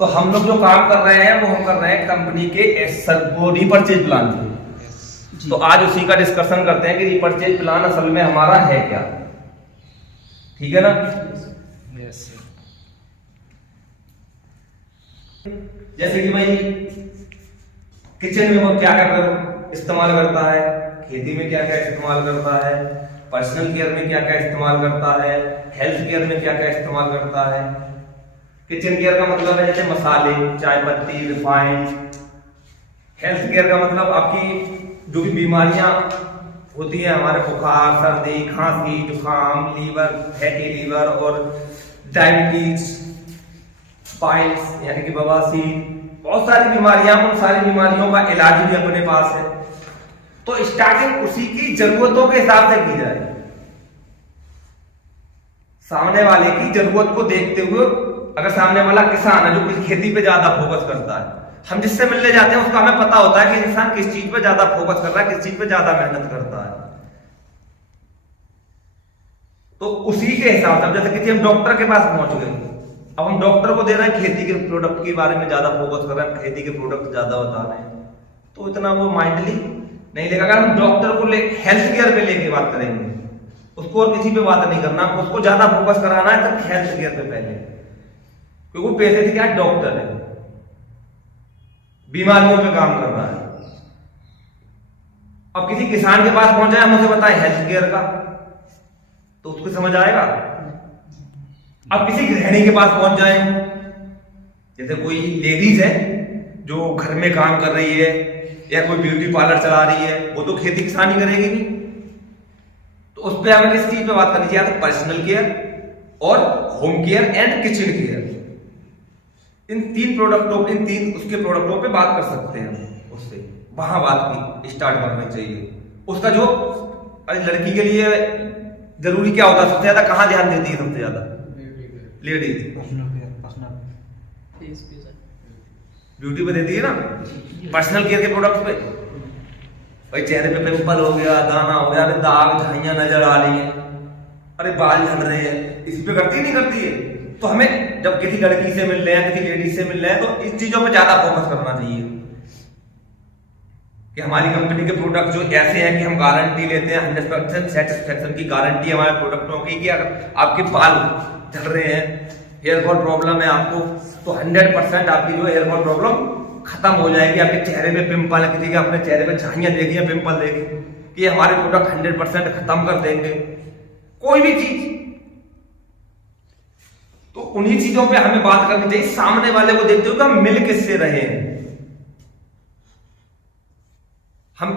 तो हम लोग जो काम कर रहे हैं वो हम कर रहे हैं कंपनी के रीपर्चेज प्लान पे। तो आज उसी का डिस्कशन करते हैं कि रीपर्चेज प्लान असल में हमारा है क्या। ठीक है ना। यस। जैसे कि भाई किचन में वो क्या क्या इस्तेमाल करता है, खेती में क्या क्या इस्तेमाल करता है, पर्सनल केयर में क्या क्या इस्तेमाल करता है, हेल्थ केयर में क्या क्या इस्तेमाल करता है। किचन केयर का मतलब है जैसे मसाले, चाय पत्ती, रिफाइंड। हेल्थ केयर का मतलब आपकी जो भी बीमारियां होती हैं हमारे, बुखार, सर्दी, खांसी, जुकाम, लीवर, फैटी लीवर और डायबिटीज, पाइल्स यानी कि बवासीर, बहुत सारी बीमारियां, उन सारी बीमारियों का इलाज भी अपने पास है। तो स्टार्टिंग उसी की जरूरतों के हिसाब से की जाए, सामने वाले की जरूरत को देखते हुए। अगर सामने वाला किसान है जो कुछ खेती पे ज्यादा फोकस करता है, हम जिससे मिलने जाते हैं उसका हमें पता होता है कि इंसान किस चीज पे ज्यादा फोकस कर रहा है, किस चीज पे ज्यादा मेहनत करता है। तो उसी के हिसाब से जैसे किसी हम डॉक्टर के पास पहुंच गए, अब हम डॉक्टर को दे रहे हैं खेती के प्रोडक्ट के बारे में ज्यादा फोकस कर रहे हैं, खेती के प्रोडक्ट ज्यादा बता रहे हैं, तो इतना वो माइंडली नहीं लेगा। अगर हम डॉक्टर को हेल्थ केयर पे लेके बात करेंगे, उसको और किसी पे बात नहीं करना, उसको ज्यादा फोकस कराना है तो हेल्थ केयर पे पहले, क्योंकि वो पैसे से क्या डॉक्टर है, बीमारियों पे काम कर रहा है। अब किसी किसान के पास पहुंचा है, हम उसे बताएं हेल्थ केयर का, तो उसको समझ आएगा। अब किसी गृहिणी के पास पहुंच जाए, जैसे कोई लेडीज है जो घर में काम कर रही है या कोई ब्यूटी पार्लर चला रही है, वो तो खेती किसानी करेगी नहीं, तो उस पर हमें किस चीज पे बात करनी चाहिए? तो पर्सनल केयर और home care and kitchen care, इन तीन प्रोडक्टों, इन तीन उसके प्रोडक्टों पे बात कर सकते हैं। उससे वहां बात की स्टार्ट करनी चाहिए। उसका जो लड़की के लिए जरूरी क्या होता है, सबसे ज्यादा कहां ध्यान देती है? सबसे ज्यादा लेडीज ब्यूटी पे देती है ना, पर्सनल केयर के प्रोडक्ट्स पे। भाई चेहरे पे पिंपल हो गया, दाना हो गया, अरे दाग झाइयां नजर आ रही है, अरे बाल झड़ रहे हैं, इस पे करती नहीं करती है। तो हमें जब किसी लड़की से मिल रहे हैं, किसी लेडीज से मिल रहे हैं, तो इन चीजों पे ज्यादा फोकस करना चाहिए कि हमारी कंपनी के प्रोडक्ट जो ऐसे हैं कि हम गारंटी लेते हैं 100% सेटिस्फेक्शन की गारंटी हमारे प्रोडक्टों की, कि अगर आपके बाल झड़ रहे हैं, हेयर फॉल प्रॉब्लम है आपको, तो 100% आपकी जो हेयर फॉल प्रॉब्लम खत्म हो जाएगी। आपके चेहरे पे पिंपल है, किसी के अपने चेहरे पे झाइयां देखी है, पिंपल देखी, कि हमारे प्रोडक्ट 100% खत्म कर देंगे कोई भी चीज। तो उन्हीं चीजों पे हमें बात करनी चाहिए, सामने वाले को देखते हुए हम मिल किससे रहे हैं। हम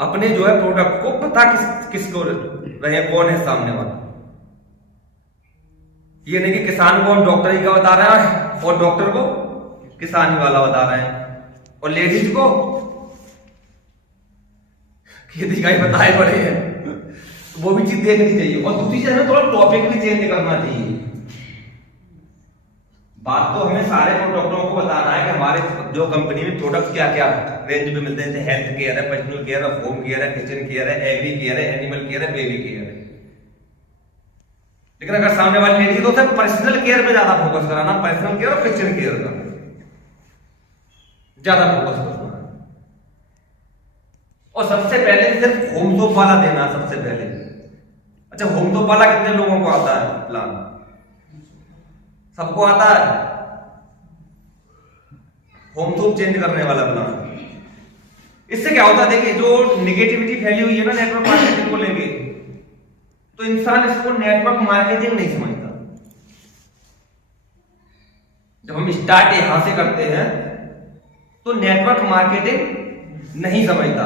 अपने जो है प्रोडक्ट को पता किसको रहे, कौन है सामने वाला। ये नहीं कि किसान को हम डॉक्टर ही का बता रहे हैं और डॉक्टर को किसान ही वाला बता रहे हैं, और लेडीज को खेती का ही बताए पड़े हैं। वो भी चीज देखनी चाहिए। और दूसरी चीज हमें थोड़ा टॉपिक भी चेंज करना चाहिए। बात तो हमें सारे प्रोडक्टों को बताना है कि हमारे जो कंपनी में प्रोडक्ट क्या क्या रेंज में मिलते हैं। हेल्थ केयर है, पर्सनल केयर है, होम केयर है, किचन केयर है, एग्री केयर है, एनिमल केयर है, बेबी केयर है। लेकिन अगर सामने वाली लेडी तो सिर्फ पर्सनल केयर पे ज्यादा फोकस कराना, पर्सनल केयर और किचन केयर का ज्यादा फोकस करना, और सबसे पहले सिर्फ होम सोप वाला देना सबसे पहले। अच्छा, होम सोप वाला कितने लोगों को आता है प्लान? सबको आता है होम सोप चेंज करने वाला प्लान। इससे क्या होता है, देखिए जो निगेटिविटी फैली हुई है ना नेटवर्क मार्केटिंग को लेके, तो इंसान इसको नेटवर्क मार्केटिंग नहीं समझता। जब हम स्टार्ट यहां से करते हैं तो नेटवर्क मार्केटिंग नहीं समझता,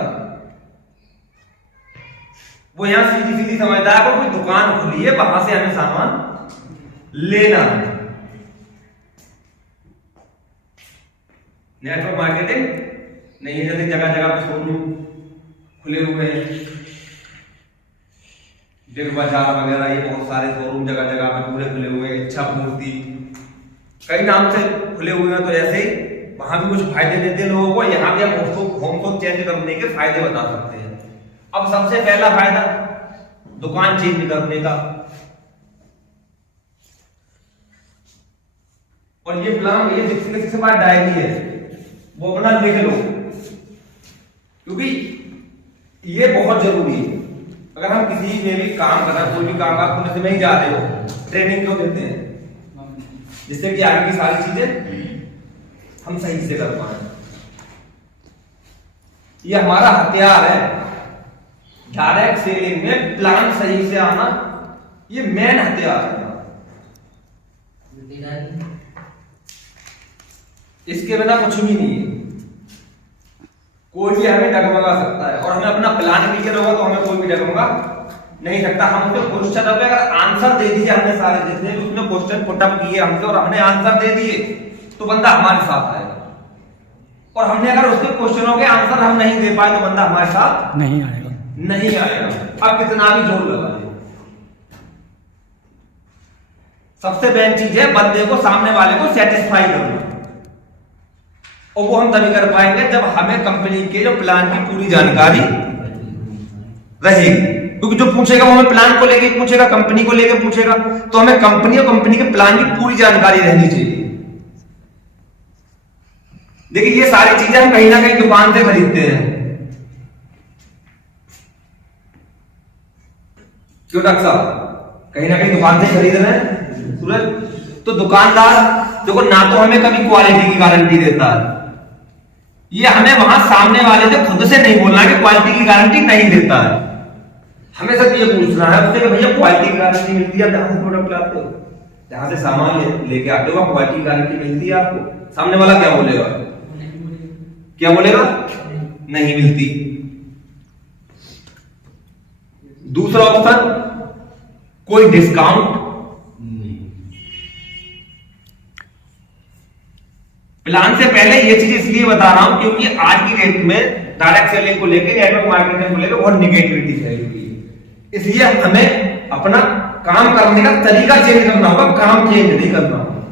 वो यहां सीधी सीधी समझता है कोई दुकान खुली है, वहां से हमें सामान लेना है। नेटवर्क मार्केटिंग नहीं है। जैसे जगह जगह पे शोरूम खुले हुए हैं, बिग बाजार वगैरह, ये बहुत सारे शोरूम जगह जगह पे पूरे खुले हुए हैं, इच्छा पूर्ति कई नाम से खुले हुए हैं। तो ऐसे ही वहां भी कुछ फायदे देते हैं लोगों को, यहाँ भी हम होम सोप चेंज करने के फायदे बता सकते हैं। अब सबसे पहला फायदा दुकान चेंज करने का। और ये प्लान ये किसी के पास डायरी है वो अपना लिख लो, क्योंकि ये बहुत जरूरी है। अगर हम किसी में भी काम कर रहे हैं, कोई भी काम आप पुणे से नहीं जा रहे हो, ट्रेनिंग क्यों देते हैं? जिससे कि आगे की सारी चीजें हम सही से कर पाए। ये हमारा हथियार है डायरेक्ट सेलिंग में, प्लान सही से आना ये मेन हथियार है। इसके बिना कुछ भी नहीं है। कोई भी हमें डगमगा सकता है, और हमें अपना प्लान क्लियर होगा तो हमें कोई भी डगमगा नहीं सकता। हम उसके क्वेश्चन पे अगर आंसर दे दिए, हमने सारे जितने भी उसने क्वेश्चन पुटअप किए हमसे और हमने आंसर दे दिए, तो बंदा हमारे साथ आएगा। और हमने अगर उसके क्वेश्चनों के आंसर हम नहीं दे पाए तो बंदा हमारे साथ नहीं आएगा, नहीं आएगा। अब कितना भी जोर लगा ले। सबसे मेन चीज है बंदे को, सामने वाले को सेटिस्फाई करना, और वो हम तभी कर पाएंगे जब हमें कंपनी के जो प्लान की पूरी जानकारी रहेगी। क्योंकि जो पूछेगा वो हमें प्लान को लेके पूछेगा, कंपनी को लेके पूछेगा, तो हमें कंपनी और कंपनी के प्लान की पूरी जानकारी रहनी चाहिए। देखिए ये सारी चीजें हम कहीं ना कहीं दुकान से खरीदते हैं, क्यों डॉक्टर साहब? कहीं ना कहीं दुकान से खरीद रहे हैं सूरज। तो दुकानदार देखो ना तो हमें कभी क्वालिटी की गारंटी देता है, ये हमें वहां सामने वाले से खुद से नहीं बोलना कि क्वालिटी की गारंटी नहीं देता है। हमें सिर्फ ये पूछना है उससे कि भैया क्वालिटी की गारंटी मिलती है? जहां से प्रोडक्ट लाते हो, जहां से सामान लेके आते हो, क्वालिटी की गारंटी मिलती है आपको? सामने वाला क्या बोलेगा? क्या बोलेगा? नहीं मिलती। दूसरा ऑप्शन, कोई डिस्काउंट? प्लान से पहले ये चीज इसलिए बता रहा हूं क्योंकि आज की डेट में डायरेक्ट सेलिंग को लेकर, नेटवर्क मार्केटिंग को लेकर बहुत निगेटिविटी फैली हुई है। इसलिए हमें अपना काम करने का तरीका चेंज करना होगा, काम चेंज नहीं करना होगा,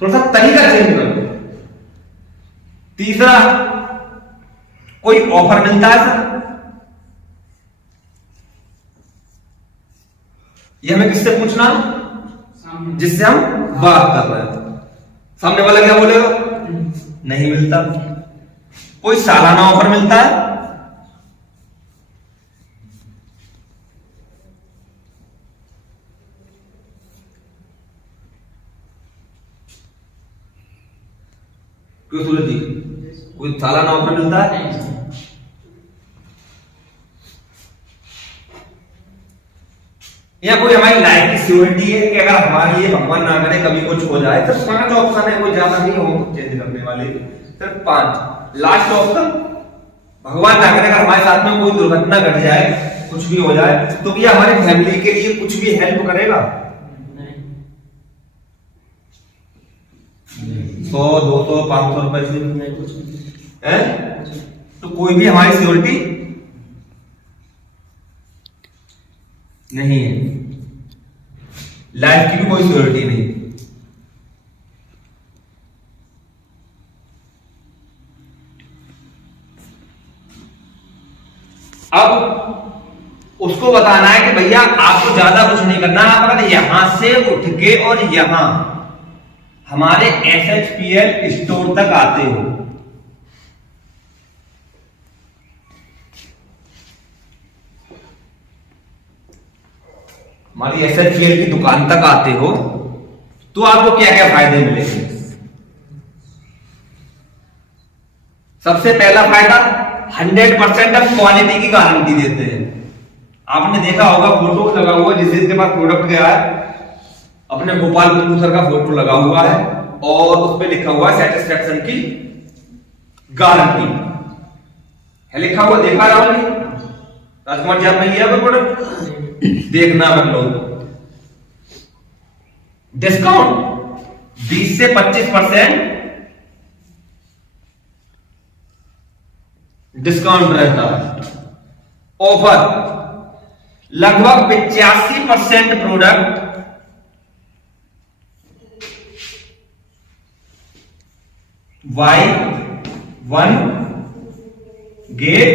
थोड़ा सा तरीका चेंज कर लो। तीसरा, कोई ऑफर मिलता है सर? ये हमें किससे पूछना? जिससे हम बात कर रहे हैं। सामने वाला क्या बोलेगा? नहीं मिलता। कोई सालाना ऑफर मिलता है? क्यों सूरज जी, कोई सालाना ऑफर मिलता है? या कोई हमारी लाइफ की सिक्योरिटी है कि अगर हमारे लिए भगवान ना करे कभी कुछ हो जाए? सिर्फ 5 ऑप्शन है, कोई ज्यादा नहीं हो चेंज करने वाले, सिर्फ 5। लास्ट ऑप्शन, भगवान ना करे अगर हमारे साथ में कोई दुर्घटना घट जाए, कुछ भी हो जाए, तो क्या हमारी फैमिली के लिए कुछ भी हेल्प करेगा? 100, 200, 500 रुपए से है? तो कोई भी हमारी सिक्योरिटी नहीं है, लाइफ की भी कोई सिक्योरिटी नहीं। अब उसको बताना है कि भैया आपको ज्यादा कुछ नहीं करना, आप अगर यहां से उठ के और यहां हमारे SHPL स्टोर तक आते हो, हमारी SHPL की दुकान तक आते हो, तो आपको क्या क्या फायदे मिलेंगे? सबसे पहला फायदा, 100% हम क्वालिटी की गारंटी देते हैं। आपने देखा होगा फोटो लगा हुआ, जिसके पास प्रोडक्ट गया है, अपने गोपाल कुल्लू सर का फोटो लगा हुआ है और उस पर लिखा हुआ है सेटिस्फैक्शन की गारंटी है, लिखा हुआ। देखा राहुल जी, राजकुमार जी आपने लिया कोई प्रोडक्ट? देखना मत लो। डिस्काउंट 20 से 25% डिस्काउंट रहता है। ऑफर लगभग 85% प्रोडक्ट बाय 1 गेट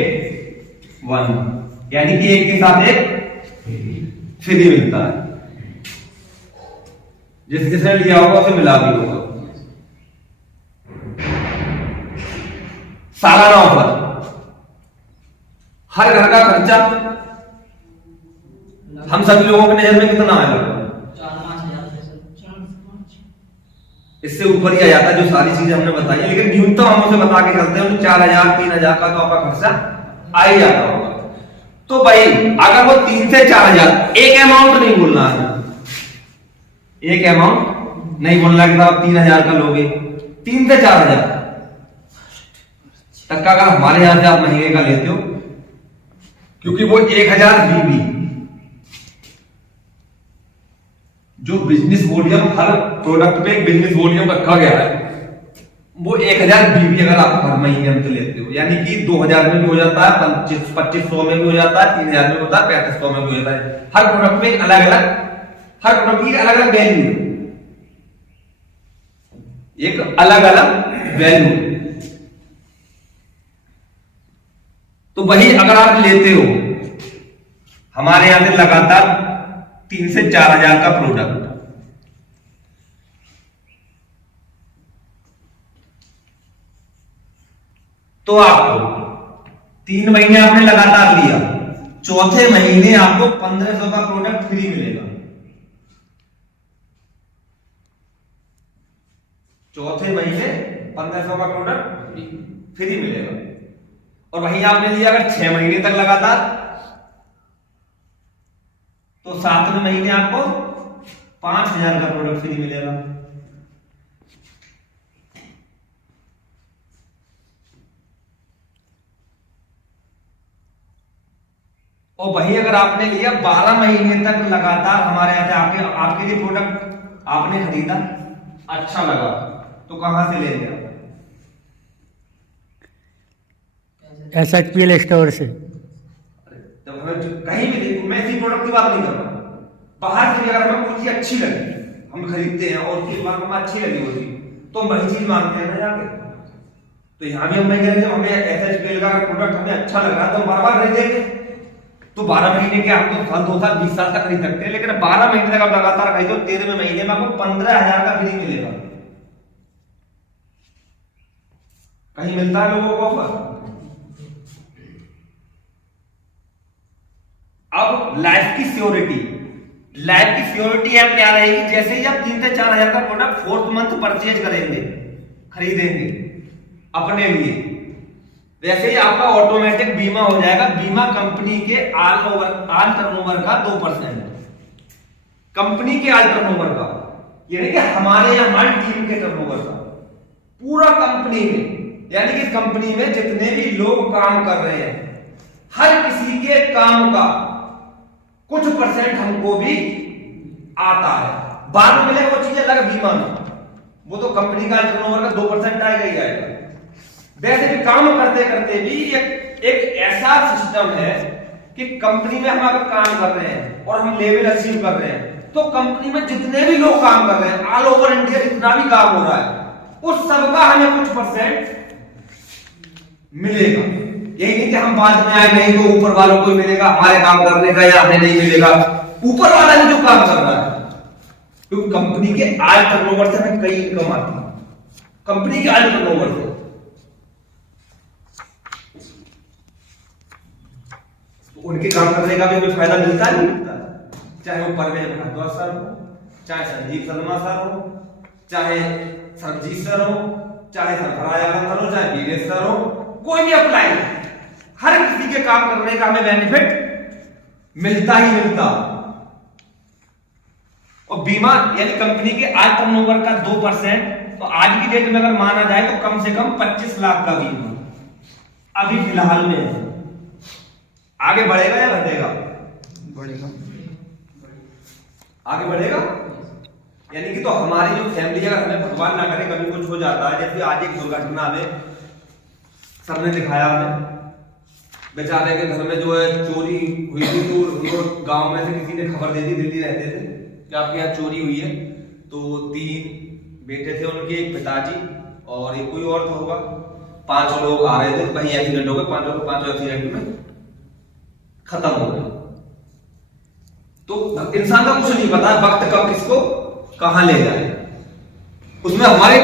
1, यानी कि एक के साथ एक फ्री मिलता है। जिस किसने लिया होगा उसे मिला भी होगा। सालाना ऑफर, हर घर का खर्चा हम सभी लोगों की नजर में कितना आएगा? 4-5 इससे ऊपर ही आ जाता है जो सारी चीजें हमने बताई है, लेकिन न्यूनतम हम उसे बता के चलते हैं 4,000-3,000 का तो आपका खर्चा आ ही जाता होगा। तो भाई अगर वो 3 से 4,000, एक अमाउंट नहीं बोलना है, एक अमाउंट नहीं बोलना कि आप 3,000 का लोगे, 3 से 4,000 तक का अगर हमारे यहां से आप महीने का लेते हो, क्योंकि वो 1,000 बीबी जो बिजनेस वॉल्यूम, हर प्रोडक्ट पे एक बिजनेस वॉल्यूम रखा गया है, वो 1,000 बीबी अगर आप हर महीने हमसे लेते हो, यानी कि 2,000 में भी हो जाता है, 2500 में भी हो जाता है, 3,000 में होता है, 3500 में भी हो जाता है। हर प्रोडक्ट पे अलग अलग, हर प्रोडक्ट की अलग अलग वैल्यू, एक अलग अलग वैल्यू। तो वही अगर आप लेते हो हमारे यहां से लगातार 3 से 4,000 का प्रोडक्ट, तो आपको 3 महीने आपने लगातार लिया, चौथे महीने आपको 1,500 का प्रोडक्ट फ्री मिलेगा। चौथे महीने 1,500 का प्रोडक्ट फ्री मिलेगा। और वहीं आपने लिया अगर 6 महीने तक लगातार, तो 7वें महीने आपको 5,000 का प्रोडक्ट फ्री मिलेगा। और वहीं अगर आपने लिया 12 महीने तक लगातार हमारे यहां से आपके लिए प्रोडक्ट आपने खरीदा, अच्छा लगा, तो कहां से लेंगे आप? SHPL स्टोर से। जब हमें कहीं भी देखो, मैं इसी प्रोडक्ट की बात नहीं कर रहा, बाहर से अगर हमें कोई चीज अच्छी लगी, हम खरीदते हैं और उसके बाद हमें अच्छी लगी वो चीज, तो हम वही चीज मांगते हैं ना जाके। तो यहाँ भी हम नहीं करेंगे, हमें SHPL का प्रोडक्ट हमें अच्छा लग रहा है तो हम बार बार खरीदेंगे। तो 12 महीने के आप तो साल 2 साल 20 साल तक खरीद सकते हैं, लेकिन 12 महीने तक आप लगातार खरीदो, 13वें महीने में आपको 15,000 का फ्री मिलेगा। कहीं मिलता है लोगों को ऑफर? अब लाइफ की सिक्योरिटी, लाइफ की सिक्योरिटी आप क्या रहेगी? जैसे ही आप 3 से 4,000 का प्रोडक्ट 4th मंथ परचेज करेंगे, खरीदेंगे अपने लिए, वैसे ही आपका ऑटोमेटिक बीमा हो जाएगा। बीमा कंपनी के ऑल टर्नओवर का 2%, कंपनी के ऑल टर्नओवर का, यानी कि हमारे हमारी टीम के टर्नओवर का, पूरा कंपनी में, यानी कि कंपनी में जितने भी लोग काम कर रहे हैं, हर किसी के काम का कुछ % हमको भी आता है। बाद में मिलेगा वो चीज अलग बीमा में, वो तो कंपनी का टर्नओवर का 2% आएगा ही आएगा। वैसे भी काम करते करते भी एक ऐसा सिस्टम है कि कंपनी में हम अगर काम कर रहे हैं और हम लेवल अचीव कर रहे हैं, तो कंपनी में जितने भी लोग काम कर रहे हैं, ऑल ओवर इंडिया जितना भी काम हो रहा है, उस सबका हमें कुछ % मिलेगा। यही नहीं कि हम बाद में आए नहीं तो ऊपर वालों को मिलेगा हमारे काम करने का, या हमें नहीं मिलेगा, ऊपर वाला भी जो काम कर रहा है, क्योंकि कंपनी के ऑल टर्नओवर से हमें कई इनकम आती है, कंपनी के ऑल टर्नओवर से। उनके काम करने का भी कुछ फायदा मिलता है, नहीं मिलता? चाहे वो परवेज भारद्वाज सर हो, चाहे संजीव शर्मा सर हो, चाहे सरजीत सर हो, चाहे सरफराज आलम सर हो, चाहे बीरेश सर हो, कोई भी अप्लाई, हर किसी के काम करने का हमें बेनिफिट मिलता ही मिलता। और बीमा यानी कंपनी के ऑल टर्नओवर का 2%, तो आज की डेट में अगर माना जाए तो कम से कम 25 लाख का बीमा अभी फिलहाल में है। आगे बढ़ेगा या घटेगा? बढ़ेगा, आगे बढ़ेगा। यानी कि तो हमारी जो फैमिली, अगर हमें भगवान ना करे कभी कुछ हो जाता है, जैसे आज एक दुर्घटना में सबने दिखाया हमें, बेचारे के घर में जो है चोरी हुई थी, तो उनको गांव में से किसी ने खबर दे दी, दिल्ली रहते थे, कि आपके यहाँ चोरी हुई है। तो 3 बेटे थे उनके, एक पिताजी और एक कोई और तो होगा, 5 लोग आ रहे थे, वहीं एक्सीडेंट हो गए, 5 लोग 5 एक्सीडेंट में खत्म हो गए। तो इंसान का कुछ नहीं पता वक्त कब किसको कहां ले जाए, उसमें हमारे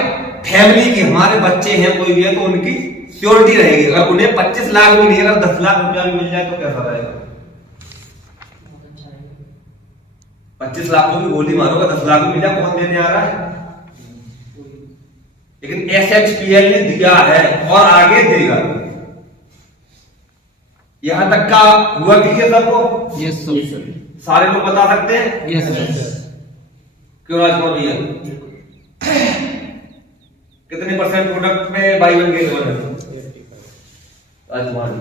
फैमिली के हमारे बच्चे हैं कोई भी है तो उनकी सिक्योरिटी रहेगी। अगर उन्हें 25 लाख भी नहीं, अगर 10 लाख रुपया भी मिल जाए तो कैसा रहेगा? 25 लाख को भी गोली मारोगा, 10 लाख भी मिल जाए, कौन देने आ रहा है? लेकिन SHPL ने दिया है और आगे देगा। यहां तक का हुआ क्लियर सबको? Yes sir. सारे लोग बता सकते हैं? Yes sir. क्यों राजकुमार भैया, कितने परसेंट प्रोडक्ट में बाई वन गेट वन है? राजकुमार जी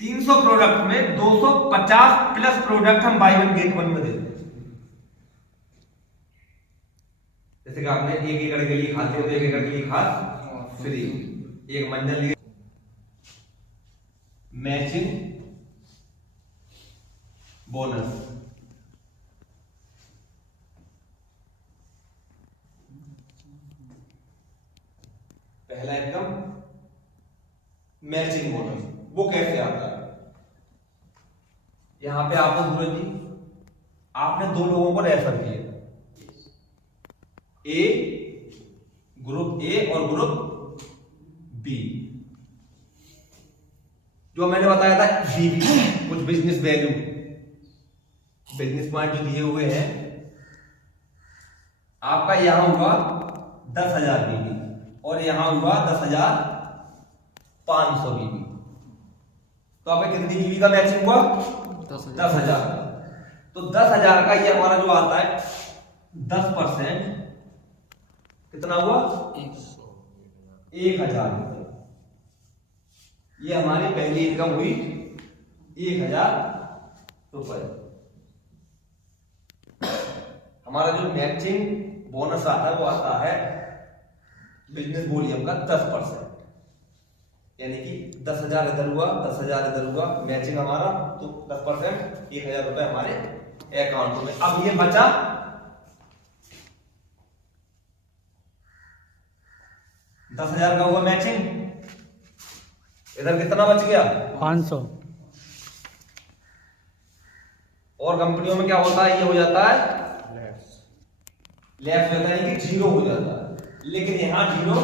300 प्रोडक्ट में 250 प्लस प्रोडक्ट हम बाई वन गेट वन में देते हैं। जैसे कि आपने 1 एकड़ के लिए खाद दिया तो 1 एकड़ के लिए खाद फ्री, एक मंजन लिए मैचिंग बोनस। पहला इनकम मैचिंग बोनस, वो कैसे आता है? यहां पे आपने सूरज जी आपने 2 लोगों को रेफर किया, ए ग्रुप ए और ग्रुप बी, जो मैंने बताया था बीबी, कुछ बिजनेस वैल्यू, बिजनेस पॉइंट जो दिए हुए हैं। आपका यहां हुआ 10,000 बीबी और यहां हुआ 10,500 बीबी, तो आपका कितनी बीबी का मैचिंग हुआ? 10,000। तो 10,000 का ये हमारा जो आता है 10%, कितना हुआ? 1,000 रुपए। ये हमारी पहली इनकम हुई 1,000 रुपए। हमारा जो मैचिंग बोनस आता है वो आता है बिजनेस वॉल्यूम का 10%, यानी कि 10,000 इधर हुआ, 10,000 इधर हुआ, मैचिंग हमारा तो 10%, 1,000 रुपए हमारे अकाउंट में। अब ये बचा 10,000 का हुआ मैचिंग, इधर कितना बच गया? 500। और कंपनियों में क्या होता है, ये हो जाता है लेफ्ट होता है, यानी कि 0 हो जाता है। लेकिन यहां 0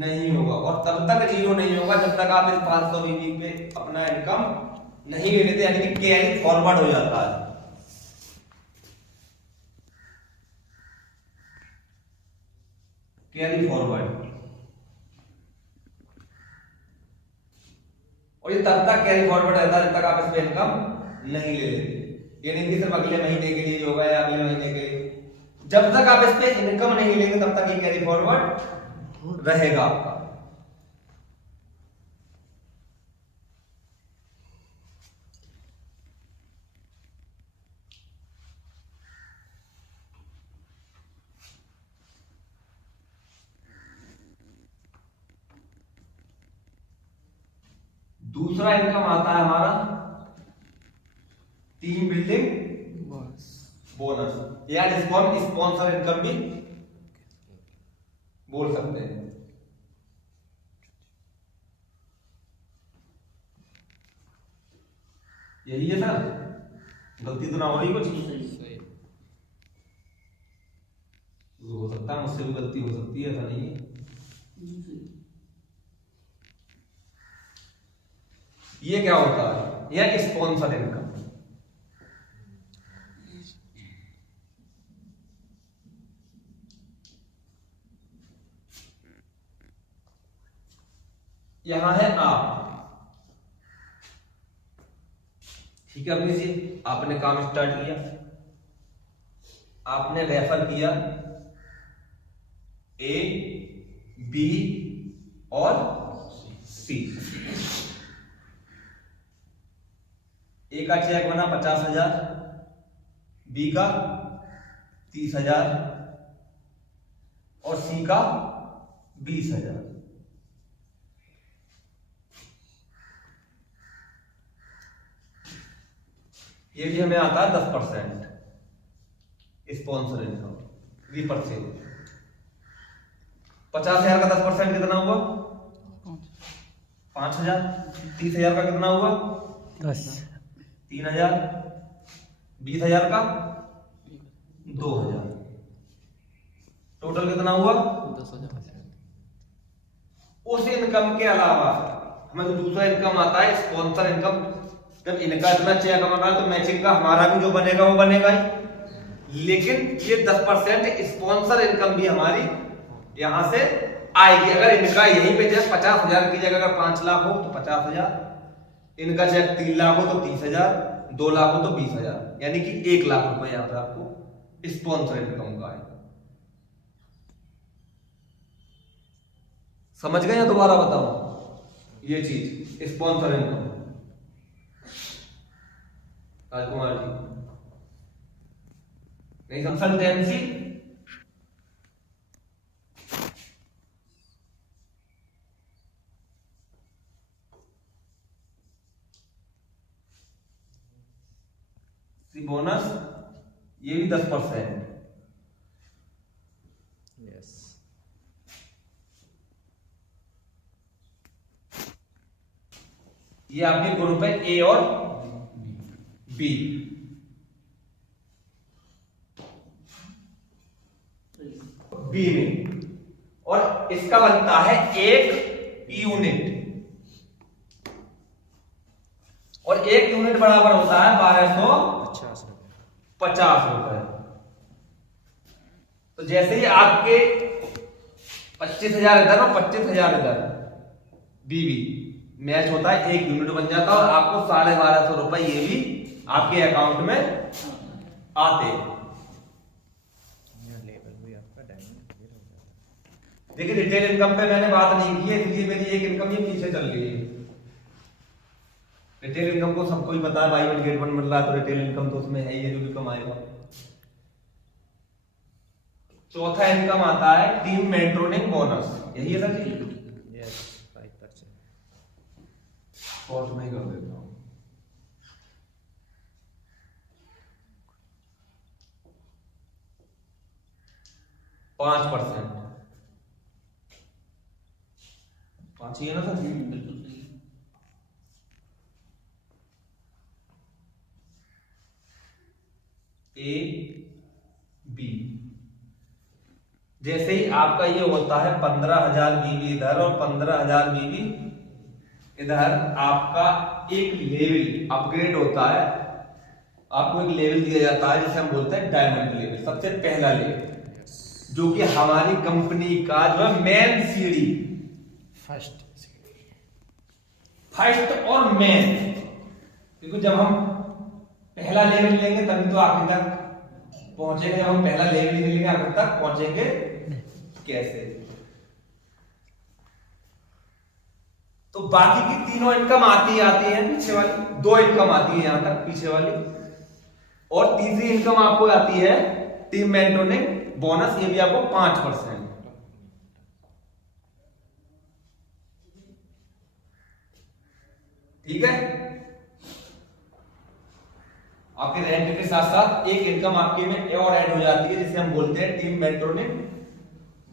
नहीं होगा, और तब तक 0 नहीं होगा जब तक आप इस 500 बीबी पे अपना इनकम नहीं ले लेते, यानी कि कैरी फॉरवर्ड हो जाता है। कैरी फॉरवर्ड, और ये तब तक कैरी फॉरवर्ड रहता है जब तक आप इस पे इनकम नहीं ले लेते। यानी कि सिर्फ अगले महीने के लिए होगा या अगले महीने के लिए, जब तक आप इस पे इनकम नहीं लेंगे तब तक ये कैरी फॉरवर्ड रहेगा आपका। दूसरा इनकम आता है हमारा टीम बिल्डिंग बोनस, या जिसको हम स्पॉन्सर इनकम भी बोल सकते हैं। यही है सर, गलती तो ना हो रही कुछ? हो सकता है मुझसे भी गलती हो सकती है, ऐसा नहीं है। ये क्या होता है? यह स्पॉन्सर इनकम। यहां है आप, ठीक है, अपनी जी आपने काम स्टार्ट किया, आपने रेफर किया ए, बी और सी। ए का चेक बना 50,000, बी का 30,000 और सी का 20,000। ये भी हमें आता है 10% स्पॉन्सर इनकम, रिपर्चेज। 50,000 का 10% कितना हुआ? 5,000। 30,000 का कितना हुआ? 10। 3,000। 20,000 का 2000। टोटल कितना हुआ? 10,000। उस इनकम के अलावा हमें जो दूसरा इनकम आता है स्पॉन्सर इनकम, जब इनका इतना चेक बना तो मैचिंग का हमारा भी जो बनेगा वो बनेगा ही, लेकिन ये 10% स्पॉन्सर इनकम भी हमारी यहां से आएगी। अगर इनका यहीं पे जैसे 50,000 की जगह अगर 5 लाख हो तो 50,000, इनका चेक 3 लाख हो तो 30,000, 2 लाख हो तो 20,000, यानी कि 1 लाख रुपए यहाँ पे आपको स्पॉन्सर इनकम का है। समझ गए या दोबारा बताओ ये चीज स्पॉन्सर इनकम? राजकुमार जी नहीं, कंसल्टेंसी बोनस ये भी 10%। यस। ये आपके ग्रुप है ए और बी। बी में, और इसका बनता है 1 यूनिट, और 1 यूनिट बराबर होता है 1250 रुपए। तो जैसे ही आपके 25,000 इधर और 25,000 इधर बीबी मैच होता है, 1 यूनिट बन जाता है और आपको 1250 रुपए ये भी आपके अकाउंट में आते हैं। देखिए रिटेल इनकम पे मैंने बात नहीं की है, इसलिए मेरी एक इनकम ये पीछे चल रही है। रिटेल इनकम को सबको ही पता है, बाई वन गेट वन मिल रहा है तो रिटेल इनकम तो उसमें है ही, जो भी कमाएगा। चौथा इनकम आता है टीम मेंटोरिंग बोनस, यही है सर जी? यस, 5%। पॉज में ही कर देता हूं। पांच %, 5 ही है ना सर? बिल्कुल सही। ए बी, जैसे ही आपका ये होता है 15,000 बीबी इधर और 15,000 बीबी इधर, आपका एक लेवल अपग्रेड होता है, आपको एक लेवल दिया जाता है जिसे हम बोलते हैं डायमंड लेवल, सबसे पहला लेवल, जो कि हमारी कंपनी का जो है मेन सीढ़ी, फर्स्ट और मेन। क्योंकि जब हम पहला लेवल लेंगे तभी तो आखिर तक पहुंचेंगे, जब हम पहला लेवल नहीं लेंगे आखिर तक पहुंचेंगे कैसे? तो बाकी की तीनों इनकम आती है पीछे वाली, 2 इनकम आती है यहां तक पीछे वाली, और तीसरी इनकम आपको आती है टीम मेंटोरिंग बोनस, ये भी आपको 5%। ठीक है, आपके रेंट के साथ साथ एक इनकम आपके में और ऐड हो जाती है जिसे हम बोलते हैं टीम मेंटोरिंग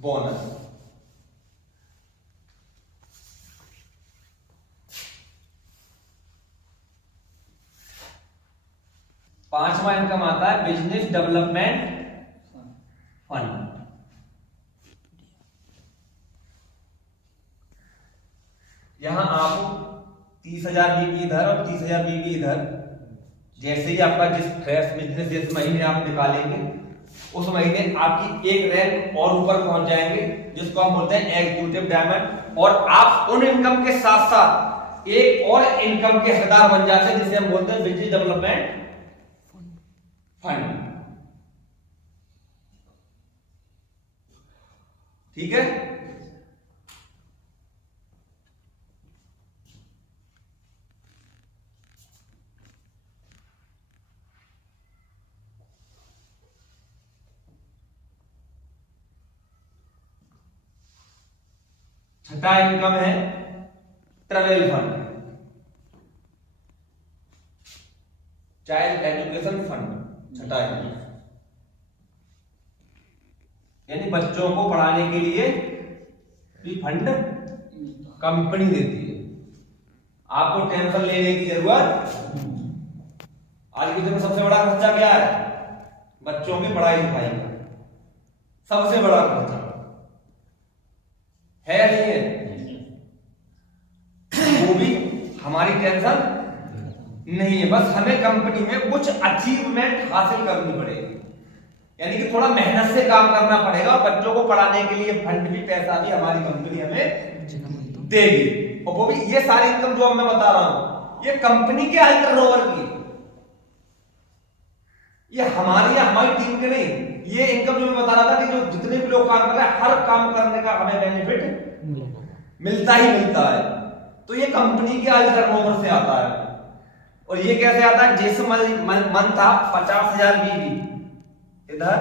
बोनस। पांचवा इनकम आता है बिजनेस डेवलपमेंट फंड। यहां आप 30,000 बीबी इधर और 30,000 बीबी इधर, जैसे ही आपका जिस फ्रेश बिजनेस जिस महीने आप निकालेंगे उस महीने आपकी एक रैंक और ऊपर पहुंच जाएंगे, जिसको हम बोलते हैं एग्जीक्यूटिव डायमंड, और आप उन इनकम के साथ साथ एक और इनकम के हकदार बन जाते हैं जिसे हम बोलते हैं बिजनेस डेवलपमेंट फंड। ठीक है, छठा इनकम है travel fund, child education fund. छठा इनकम यानी बच्चों को पढ़ाने के लिए भी फंड कंपनी देती है, आपको टेंशन लेने की जरूरत। आज के दिन में सबसे बड़ा खर्चा क्या है? बच्चों की पढ़ाई लिखाई का सबसे बड़ा खर्चा है या नहीं है? वो भी हमारी टेंशन नहीं है, बस हमें कंपनी में कुछ अचीवमेंट हासिल करनी पड़ेगी, यानी कि थोड़ा मेहनत से काम करना पड़ेगा और बच्चों को पढ़ाने के लिए फंड भी, पैसा भी हमारी कंपनी हमें देगी। और वो भी ये सारी इनकम जो मैं बता रहा हूं ये कंपनी के टर्नओवर की, ये हमारी टीम के नहीं। ये इनकम जो मैं बता रहा था कि जो जितने भी लोग काम कर रहे हैं हर काम करने का हमें बेनिफिट मिलता ही मिलता है, तो ये कंपनी के टर्नओवर से आता है। और ये कैसे आता है? जिस मंथ आप 50,000 बीवी इधर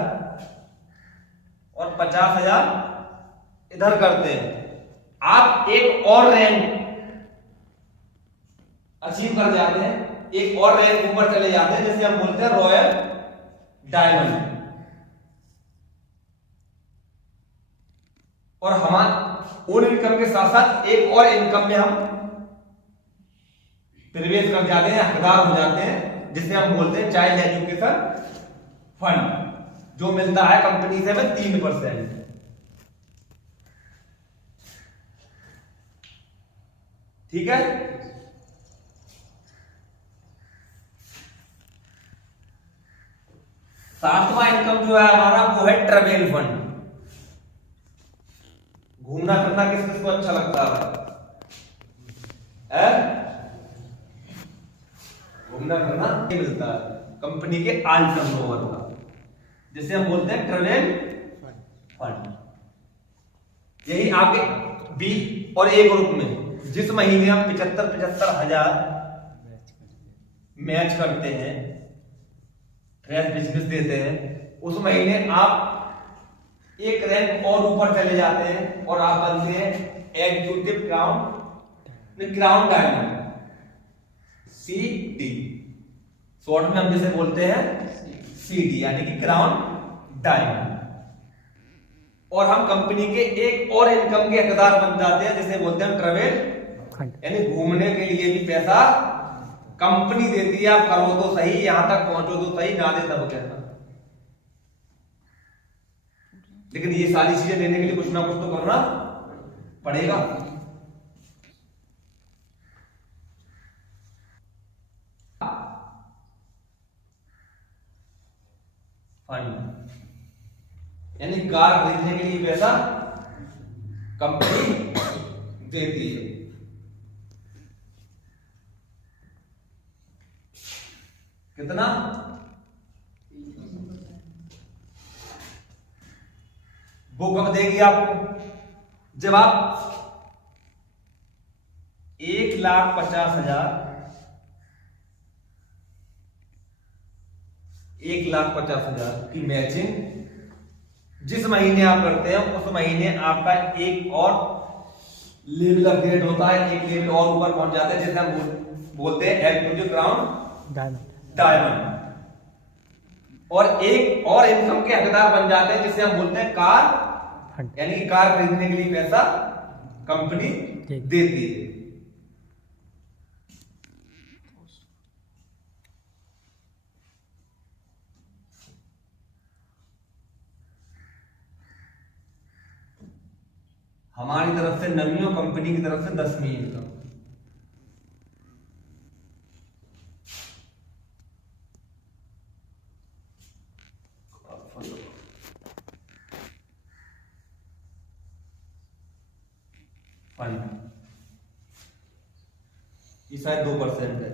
और 50,000 इधर करते हैं, आप एक और रैंक अचीव कर जाते हैं, एक और रैंक ऊपर चले जाते हैं, जिसे हम बोलते हैं रॉयल डायमंड। और हमारे उन इनकम के साथ साथ एक और इनकम में हम प्रवेश कर जाते हैं, हकदार हो जाते हैं, जिसे हम बोलते हैं चाइल्ड एजुकेशन फंड, जो मिलता है कंपनी से हमें 3%। ठीक है। सातवां इनकम जो है हमारा वो है ट्रेवल फंड। घूमना फिरना किस किस को अच्छा लगता है? घूमना फिरना मिलता है कंपनी के टर्नओवर का, जिसे हम बोलते हैं ट्रेवल फंड। यही आपके बी और ए ग्रुप में जिस महीने हम 75,000 मैच करते हैं, फ्रेश बिजनेस देते हैं, उस महीने आप एक रैंक और ऊपर चले जाते हैं और आप बनते हैं executive crown diamond, CD, short में हम जिसे बोलते हैं CD, यानी कि क्राउन डायमंड। और हम कंपनी के एक और इनकम के हकदार बन जाते हैं, जिसे बोलते हैं ट्रेवल, यानी घूमने के लिए भी पैसा कंपनी देती है। आप करो तो सही, यहां तक पहुंचो तो सही, ना दे तब कहना। लेकिन ये सारी चीजें देने के लिए कुछ ना कुछ तो करना पड़ेगा। फंड यानी कार खरीदने के लिए पैसा कंपनी देती है। कितना? वो कब देगी आपको? जब आप 1,50,000 की मैचिंग जिस महीने आप करते हैं, उस महीने आपका एक और लेवल अपग्रेड होता है, एक लेवल और ऊपर पहुंच जाता है, जिसे हम बोलते हैं एग्जीक्यूटिव क्राउन डायमंड। और एक और इनकम के हकदार बन जाते हैं, जिसे हम बोलते हैं कार, यानी कि कार खरीदने के लिए पैसा कंपनी देती है। हमारी तरफ से 9वीं और कंपनी की तरफ से 10वीं इनकम। ये शायद 2% है।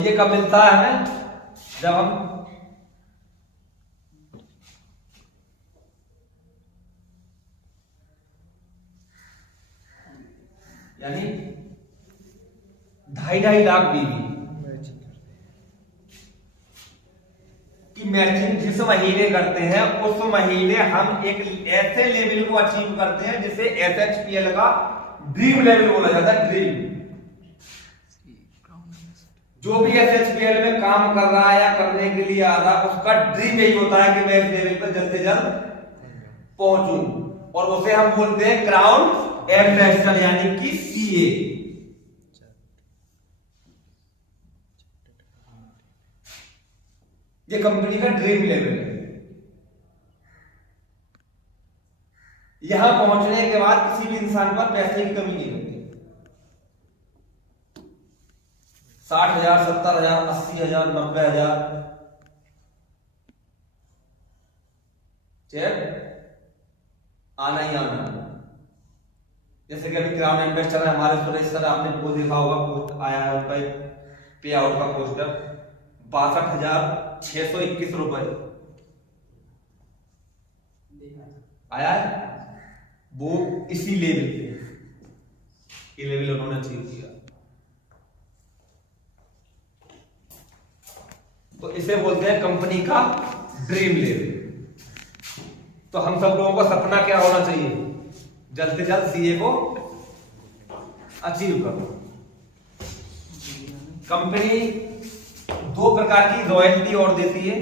ये कब मिलता है हमें? जब हम यानी 2.5 लाख बीवी की मैचिंग जिस महीने करते हैं, उस महीने हम एक ऐसे लेवल को अचीव करते हैं जिसे SHPL का ड्रीम लेवल बोला जाता है। ड्रीम, जो भी SHPL में काम कर रहा है या करने के लिए आ रहा है, उसका ड्रीम यही होता है कि मैं इस लेवल पर जल्द से जल्द पहुंचूं, और उसे हम बोलते हैं क्राउन एम्बेसडर, यानी कि CA। ये कंपनी का ड्रीम लेवल है। यहां पहुंचने के बाद किसी भी इंसान पर पैसे की कमी नहीं होती। 60,000, 70,000, 80,000, 90,000 चेक आना ही आना। जैसे कि अभी ग्राउंड इन्वेस्टर है हमारे सुरेश सर, आपने वो देखा होगा, पोस्ट आया है उनका पे आउट का पोस्टर 62,621 रुपए आया है। वो इसी लेवल पे ये लेवल उन्होंने अचीव किया। तो इसे बोलते हैं कंपनी का ड्रीम लेवल। तो हम सब लोगों का सपना क्या होना चाहिए? जल्द से जल्द सीए को अचीव करो। कंपनी दो प्रकार की रॉयल्टी और देती है।